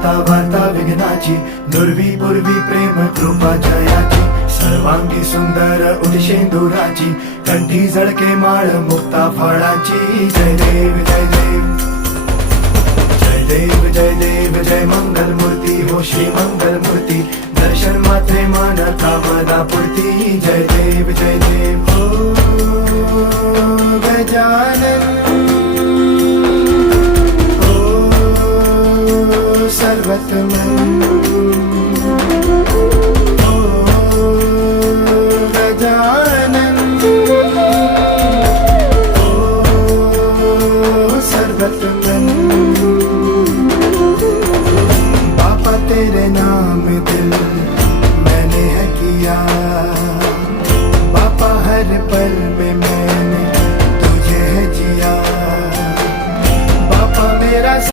दाता वार्ता विघ्नाची, नुरवी पूर्वी प्रेम कृपा जयाची, सर्वांगी सुंदर उदिशेंदुराची, कंठी झळके माळ मुक्ता फळाची. जय देव जय देव जय देव जय देव जय मंगल मूर्ती हो श्री मंगल मूर्ती, दर्शन मात्रे मान कामना पूर्ती. जय देव जय देव ओ गजानन ओ सर्वतमन.